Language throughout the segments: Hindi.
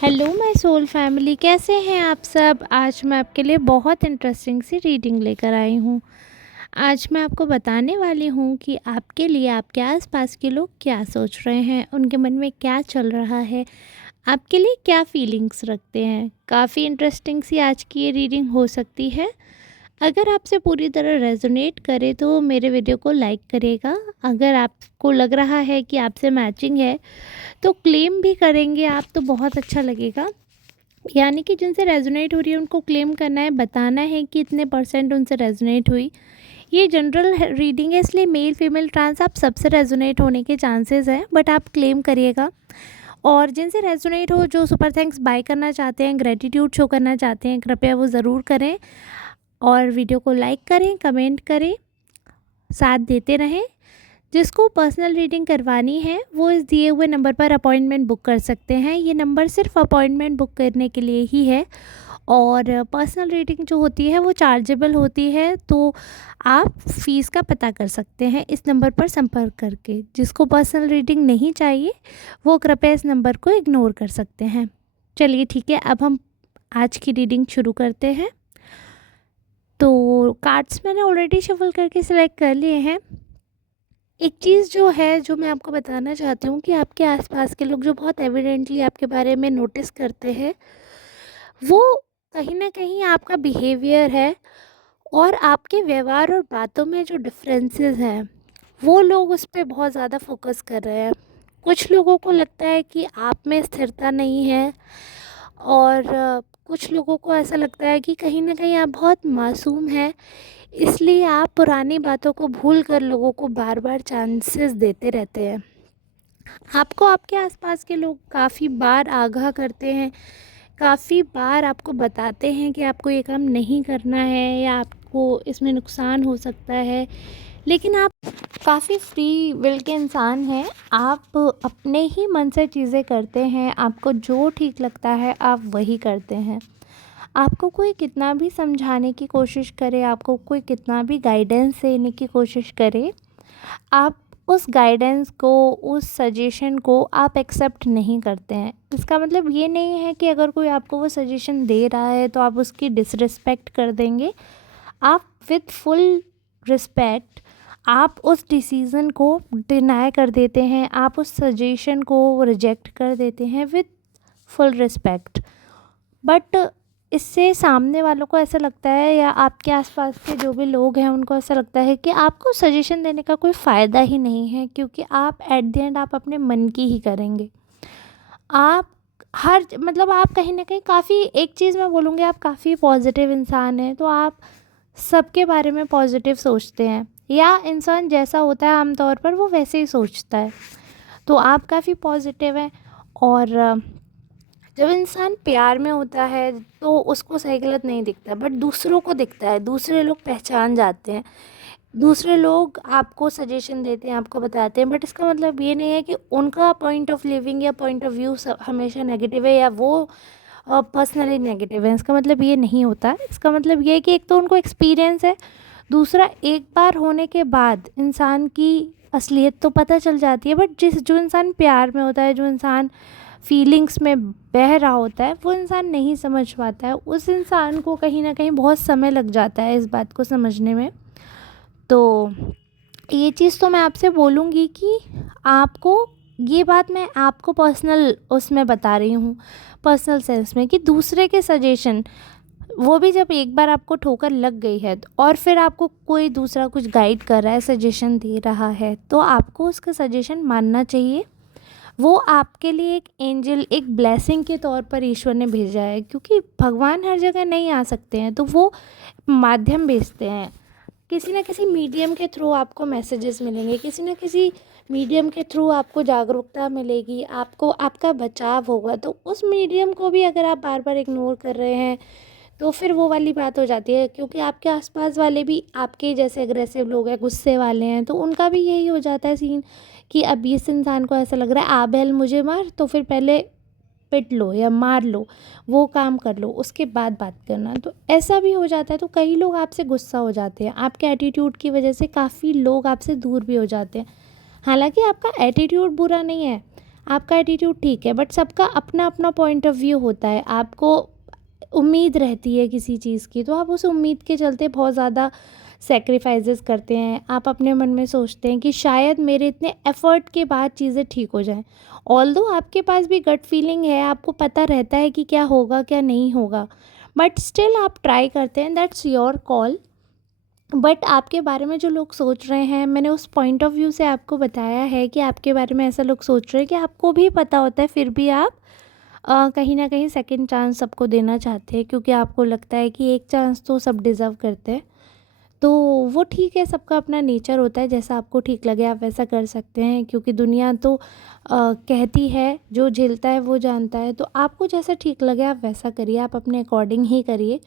हेलो माय सोल फैमिली, कैसे हैं आप सब। आज मैं आपके लिए बहुत इंटरेस्टिंग सी रीडिंग लेकर आई हूँ। आज मैं आपको बताने वाली हूँ कि आपके लिए आपके आसपास के लोग क्या सोच रहे हैं, उनके मन में क्या चल रहा है, आपके लिए क्या फीलिंग्स रखते हैं। काफ़ी इंटरेस्टिंग सी आज की ये रीडिंग हो सकती है। अगर आपसे पूरी तरह रेजोनेट करे तो मेरे वीडियो को लाइक करिएगा। अगर आपको लग रहा है कि आपसे मैचिंग है तो क्लेम भी करेंगे आप, तो बहुत अच्छा लगेगा। यानी कि जिनसे रेजोनेट हो रही है उनको क्लेम करना है, बताना है कि इतने परसेंट उनसे रेजोनेट हुई। ये जनरल रीडिंग है, इसलिए मेल फीमेल ट्रांस आप सबसे रेजोनेट होने के चांसेस हैं, बट आप क्लेम करिएगा। और जिनसे रेजोनेट हो, जो सुपर थैंक्स बाय करना चाहते हैं, ग्रेटिट्यूड शो करना चाहते हैं, कृपया वो ज़रूर करें। और वीडियो को लाइक करें, कमेंट करें, साथ देते रहें। जिसको पर्सनल रीडिंग करवानी है वो इस दिए हुए नंबर पर अपॉइंटमेंट बुक कर सकते हैं। ये नंबर सिर्फ अपॉइंटमेंट बुक करने के लिए ही है। और पर्सनल रीडिंग जो होती है वो चार्जेबल होती है, तो आप फ़ीस का पता कर सकते हैं इस नंबर पर संपर्क करके। जिसको पर्सनल रीडिंग नहीं चाहिए वो कृपया इस नंबर को इग्नोर कर सकते हैं। चलिए ठीक है, अब हम आज की रीडिंग शुरू करते हैं। तो कार्ड्स मैंने ऑलरेडी शफल करके सिलेक्ट कर लिए हैं। एक चीज़ जो है, जो मैं आपको बताना चाहती हूँ कि आपके आसपास के लोग जो बहुत एविडेंटली आपके बारे में नोटिस करते हैं, वो कहीं न कहीं आपका बिहेवियर है और आपके व्यवहार और बातों में जो डिफरेंसेस हैं, वो लोग उस पे बहुत ज़्यादा फोकस कर रहे हैं। कुछ लोगों को लगता है कि आप में स्थिरता नहीं है, और कुछ लोगों को ऐसा लगता है कि कहीं न कहीं आप बहुत मासूम हैं, इसलिए आप पुरानी बातों को भूल कर लोगों को बार-बार चांसेस देते रहते हैं। आपको आपके आसपास के लोग काफ़ी बार आगाह करते हैं, काफ़ी बार आपको बताते हैं कि आपको ये काम नहीं करना है या आपको इसमें नुकसान हो सकता है। लेकिन आप काफ़ी फ्री विल के इंसान हैं, आप अपने ही मन से चीज़ें करते हैं, आपको जो ठीक लगता है आप वही करते हैं। आपको कोई कितना भी समझाने की कोशिश करे, आपको कोई कितना भी गाइडेंस देने की कोशिश करे, आप उस गाइडेंस को, उस सजेशन को आप एक्सेप्ट नहीं करते हैं। इसका मतलब ये नहीं है कि अगर कोई आपको वो सजेशन दे रहा है तो आप उसकी डिसरिस्पेक्ट कर देंगे। आप विथ फुल रिस्पेक्ट आप उस डिसीज़न को डिनाई कर देते हैं, आप उस सजेशन को रिजेक्ट कर देते हैं विथ फुल रिस्पेक्ट। बट इससे सामने वालों को ऐसा लगता है, या आपके आसपास के जो भी लोग हैं उनको ऐसा लगता है कि आपको सजेशन देने का कोई फ़ायदा ही नहीं है, क्योंकि आप एट द एंड आप अपने मन की ही करेंगे। आप हर मतलब आप कहीं न कहीं काफ़ी, एक चीज़ मैं बोलूँगी, आप काफ़ी पॉजिटिव इंसान हैं, तो आप सबके बारे में पॉजिटिव सोचते हैं, या इंसान जैसा होता है आमतौर पर वो वैसे ही सोचता है। तो आप काफ़ी पॉजिटिव हैं। और जब इंसान प्यार में होता है तो उसको सही गलत नहीं दिखता, बट दूसरों को दिखता है, दूसरे लोग पहचान जाते हैं, दूसरे लोग आपको सजेशन देते हैं, आपको बताते हैं। बट इसका मतलब ये नहीं है कि उनका पॉइंट ऑफ लिविंग या पॉइंट ऑफ व्यू हमेशा नेगेटिव है, या वो पर्सनली नेगेटिव है। इसका मतलब ये नहीं होता। इसका मतलब ये है कि एक तो उनको एक्सपीरियंस है, दूसरा एक बार होने के बाद इंसान की असलियत तो पता चल जाती है। बट जो इंसान प्यार में होता है, जो इंसान फीलिंग्स में बह रहा होता है, वो इंसान नहीं समझ पाता है। उस इंसान को कहीं ना कहीं बहुत समय लग जाता है इस बात को समझने में। तो ये चीज़ तो मैं आपसे बोलूँगी कि आपको, ये बात मैं आपको पर्सनल उसमें बता रही हूँ, पर्सनल सेंस में, कि दूसरे के सजेशन, वो भी जब एक बार आपको ठोकर लग गई है और फिर आपको कोई दूसरा कुछ गाइड कर रहा है, सजेशन दे रहा है, तो आपको उसका सजेशन मानना चाहिए। वो आपके लिए एक एंजल, एक ब्लेसिंग के तौर पर ईश्वर ने भेजा है, क्योंकि भगवान हर जगह नहीं आ सकते हैं, तो वो माध्यम भेजते हैं। किसी न किसी मीडियम के थ्रू आपको मैसेजेस मिलेंगे, किसी न किसी मीडियम के थ्रू आपको जागरूकता मिलेगी, आपको आपका बचाव होगा। तो उस मीडियम को भी अगर आप बार बार इग्नोर कर रहे हैं तो फिर वो वाली बात हो जाती है, क्योंकि आपके आसपास वाले भी आपके जैसे अग्रेसिव लोग हैं, गुस्से वाले हैं, तो उनका भी यही हो जाता है सीन कि अब इस इंसान को ऐसा लग रहा है, आ बैल मुझे मार, तो फिर पहले पिट लो या मार लो, वो काम कर लो, उसके बाद बात करना। तो ऐसा भी हो जाता है। तो कई लोग आपसे गुस्सा हो जाते हैं, आपके एटीट्यूड की वजह से काफ़ी लोग आपसे दूर भी हो जाते हैं। हालांकि आपका एटीट्यूड बुरा नहीं है, आपका एटीट्यूड ठीक है, बट सबका अपना अपना पॉइंट ऑफ व्यू होता है। आपको उम्मीद रहती है किसी चीज़ की, तो आप उस उम्मीद के चलते बहुत ज़्यादा सैक्रिफाइसेस करते हैं। आप अपने मन में सोचते हैं कि शायद मेरे इतने एफ़र्ट के बाद चीज़ें ठीक हो जाएँ। ऑल्दो आपके पास भी गट फीलिंग है, आपको पता रहता है कि क्या होगा, क्या नहीं होगा, बट स्टिल आप ट्राई करते हैं, दैट्स योर कॉल। बट आपके बारे में जो लोग सोच रहे हैं, मैंने उस पॉइंट ऑफ व्यू से आपको बताया है कि आपके बारे में ऐसा लोग सोच रहे हैं कि आपको भी पता होता है, फिर भी आप कहीं न कहीं सेकंड चांस सबको देना चाहते हैं, क्योंकि आपको लगता है कि एक चांस तो सब डिज़र्व करते हैं। तो वो ठीक है, सबका अपना नेचर होता है, जैसा आपको ठीक लगे आप वैसा कर सकते हैं, क्योंकि दुनिया तो कहती है जो झेलता है वो जानता है। तो आपको जैसा ठीक लगे आप वैसा करिए, आप अपने अकॉर्डिंग ही करिए।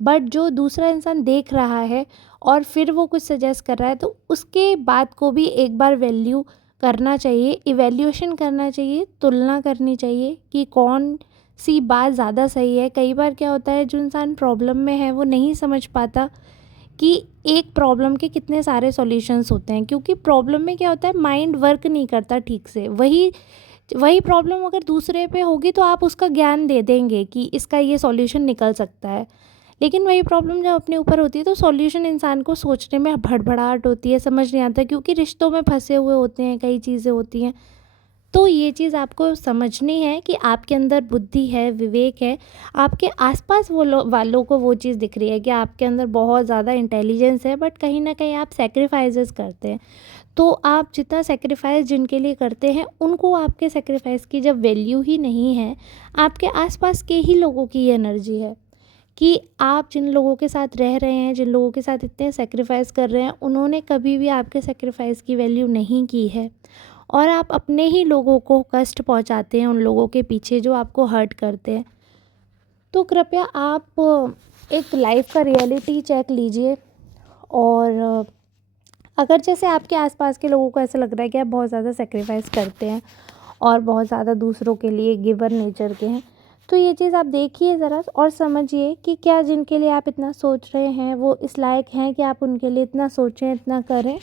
बट जो दूसरा इंसान देख रहा है और फिर वो कुछ सजेस्ट कर रहा है, तो उसके बात को भी एक बार वैल्यू करना चाहिए, इवैल्यूएशन करना चाहिए, तुलना करनी चाहिए कि कौन सी बात ज़्यादा सही है। कई बार क्या होता है, जो इंसान प्रॉब्लम में है वो नहीं समझ पाता कि एक प्रॉब्लम के कितने सारे सॉल्यूशंस होते हैं, क्योंकि प्रॉब्लम में क्या होता है, माइंड वर्क नहीं करता ठीक से। वही वही प्रॉब्लम अगर दूसरे पे होगी तो आप उसका ज्ञान दे देंगे कि इसका ये सॉल्यूशन निकल सकता है, लेकिन वही प्रॉब्लम जब अपने ऊपर होती है तो सॉल्यूशन इंसान को सोचने में भड़बड़ाहट होती है, समझ नहीं आता, क्योंकि रिश्तों में फंसे हुए होते हैं, कई चीज़ें होती हैं। तो ये चीज़ आपको समझनी है कि आपके अंदर बुद्धि है, विवेक है, आपके आसपास वो वालों को वो चीज़ दिख रही है कि आपके अंदर बहुत ज़्यादा इंटेलिजेंस है, बट कहीं ना कहीं आप सेक्रीफाइसेस करते हैं। तो आप जितना सेक्रीफाइस जिनके लिए करते हैं, उनको आपके सेक्रीफाइस की जब वैल्यू ही नहीं है, आपके आसपास के ही लोगों की ये एनर्जी है कि आप जिन लोगों के साथ रह रहे हैं, जिन लोगों के साथ इतने सेक्रीफाइस कर रहे हैं, उन्होंने कभी भी आपके सेक्रीफाइस की वैल्यू नहीं की है, और आप अपने ही लोगों को कष्ट पहुंचाते हैं, उन लोगों के पीछे जो आपको हर्ट करते हैं। तो कृपया आप एक लाइफ का रियलिटी चेक लीजिए। और अगर जैसे आपके आसपास के लोगों को ऐसा लग रहा है कि आप बहुत ज़्यादा सेक्रीफाइस करते हैं और बहुत ज़्यादा दूसरों के लिए गिवर नेचर के हैं, तो ये चीज़ आप देखिए ज़रा और समझिए कि क्या जिनके लिए आप इतना सोच रहे हैं वो इस लायक हैं कि आप उनके लिए इतना सोचें, इतना करें।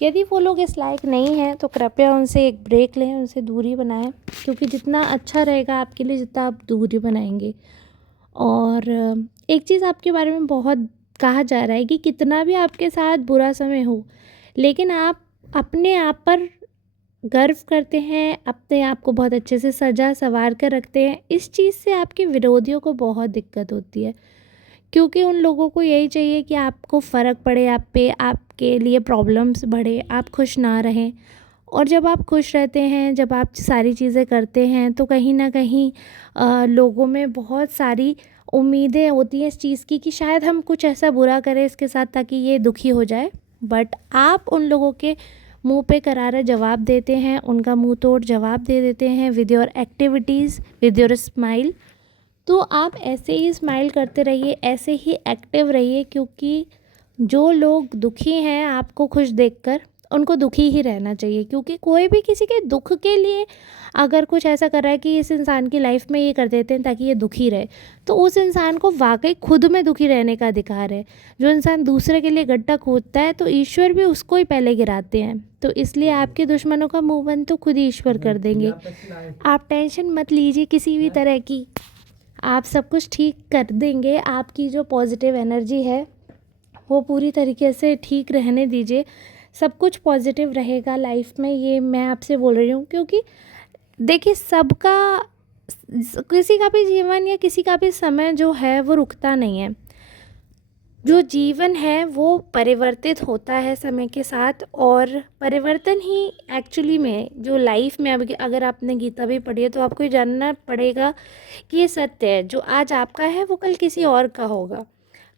यदि वो लोग इस लायक नहीं हैं तो कृपया उनसे एक ब्रेक लें, उनसे दूरी बनाएं, क्योंकि जितना अच्छा रहेगा आपके लिए, जितना आप दूरी बनाएंगे। और एक चीज़ आपके बारे में बहुत कहा जा रहा है कि कितना भी आपके साथ बुरा समय हो, लेकिन आप अपने आप पर गर्व करते हैं, अपने आप को बहुत अच्छे से सजा संवार कर रखते हैं। इस चीज़ से आपके विरोधियों को बहुत दिक्कत होती है, क्योंकि उन लोगों को यही चाहिए कि आपको फ़र्क पड़े आप पे, आपके लिए प्रॉब्लम्स बढ़े, आप खुश ना रहें। और जब आप खुश रहते हैं, जब आप सारी चीज़ें करते हैं, तो कहीं ना कहीं लोगों में बहुत सारी उम्मीदें होती हैं इस चीज़ की कि शायद हम कुछ ऐसा बुरा करें इसके साथ ताकि ये दुखी हो जाए। बट आप उन लोगों के मुंह पे करारा जवाब देते हैं, उनका मुंह तोड़ जवाब दे देते हैं with your activities, with your smile. तो आप ऐसे ही स्माइल करते रहिए, ऐसे ही एक्टिव रहिए, क्योंकि जो लोग दुखी हैं आपको खुश देखकर, उनको दुखी ही रहना चाहिए। क्योंकि कोई भी किसी के दुख के लिए अगर कुछ ऐसा कर रहा है कि इस इंसान की लाइफ में ये कर देते हैं ताकि ये दुखी रहे, तो उस इंसान को वाकई खुद में दुखी रहने का अधिकार है। जो इंसान दूसरे के लिए गड्ढा खोदता है तो ईश्वर भी उसको ही पहले गिराते हैं। तो इसलिए आपके दुश्मनों का मुंह बंद तो खुद ही ईश्वर कर देंगे। आप टेंशन मत लीजिए किसी भी तरह की, आप सब कुछ ठीक कर देंगे। आपकी जो पॉजिटिव एनर्जी है वो पूरी तरीके से ठीक रहने दीजिए, सब कुछ पॉजिटिव रहेगा लाइफ में, ये मैं आपसे बोल रही हूँ। क्योंकि देखिए, सबका किसी का भी जीवन या किसी का भी समय जो है वो रुकता नहीं है। जो जीवन है वो परिवर्तित होता है समय के साथ, और परिवर्तन ही एक्चुअली में जो लाइफ में, अब अगर आपने गीता भी पढ़ी है तो आपको ये जानना पड़ेगा कि ये सत्य है, जो आज आपका है वो कल किसी और का होगा।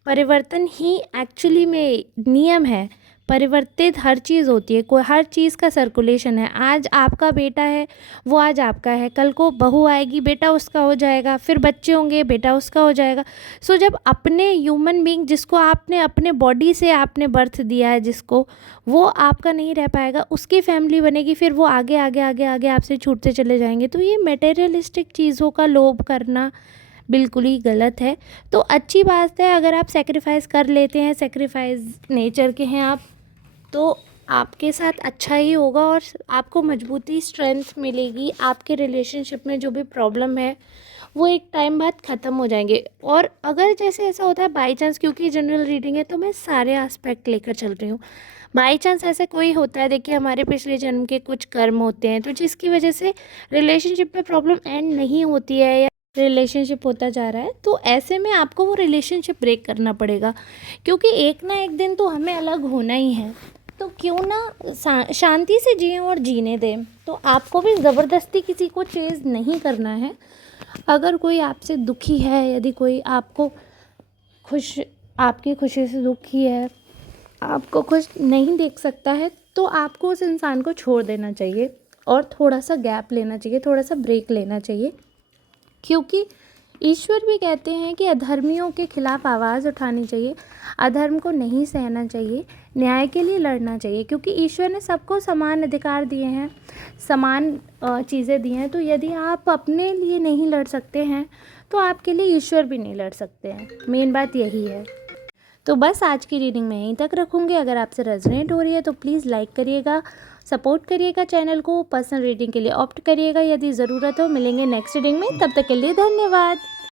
परिवर्तन ही एक्चुअली में नियम है। परिवर्तित हर चीज़ होती है, कोई हर चीज़ का सर्कुलेशन है। आज आपका बेटा है वो आज आपका है, कल को बहू आएगी बेटा उसका हो जाएगा, फिर बच्चे होंगे बेटा उसका हो जाएगा। सो जब अपने ह्यूमन बीइंग जिसको आपने अपने बॉडी से आपने बर्थ दिया है, जिसको, वो आपका नहीं रह पाएगा, उसकी फैमिली बनेगी, फिर वो आगे आगे आगे आगे आपसे छूटते चले जाएंगे। तो ये मटेरियलिस्टिक चीज़ों का लोभ करना बिल्कुल ही गलत है। तो अच्छी बात है अगर आप सेक्रीफाइस कर लेते हैं, सेक्रीफाइस नेचर के हैं आप, तो आपके साथ अच्छा ही होगा और आपको मजबूती स्ट्रेंथ मिलेगी। आपके रिलेशनशिप में जो भी प्रॉब्लम है वो एक टाइम बाद ख़त्म हो जाएंगे। और अगर जैसे ऐसा होता है बाई चांस, क्योंकि जनरल रीडिंग है तो मैं सारे एस्पेक्ट लेकर चल रही हूँ, बाई चांस ऐसा कोई होता है, देखिए हमारे पिछले जन्म के कुछ कर्म होते हैं तो जिसकी वजह से रिलेशनशिप में प्रॉब्लम एंड नहीं होती है या रिलेशनशिप होता जा रहा है, तो ऐसे में आपको वो रिलेशनशिप ब्रेक करना पड़ेगा, क्योंकि एक ना एक दिन तो हमें अलग होना ही है। तो क्यों ना शांति से जिएं और जीने दें। तो आपको भी ज़बरदस्ती किसी को चेज़ नहीं करना है। अगर कोई आपसे दुखी है, यदि कोई आपको खुश आपकी खुशी से दुखी है, आपको खुश नहीं देख सकता है, तो आपको उस इंसान को छोड़ देना चाहिए और थोड़ा सा गैप लेना चाहिए, थोड़ा सा ब्रेक लेना चाहिए। क्योंकि ईश्वर भी कहते हैं कि अधर्मियों के खिलाफ आवाज़ उठानी चाहिए, अधर्म को नहीं सहना चाहिए, न्याय के लिए लड़ना चाहिए, क्योंकि ईश्वर ने सबको समान अधिकार दिए हैं, समान चीज़ें दी हैं। तो यदि आप अपने लिए नहीं लड़ सकते हैं तो आपके लिए ईश्वर भी नहीं लड़ सकते हैं। मेन बात यही है। तो बस आज की रीडिंग मैं यहीं तक रखूँगी। अगर आपसे रेजोनेट हो रही है तो प्लीज़ लाइक करिएगा, सपोर्ट करिएगा चैनल को, पर्सनल रीडिंग के लिए ऑप्ट करिएगा यदि ज़रूरत हो। मिलेंगे नेक्स्ट रीडिंग में, तब तक के लिए धन्यवाद।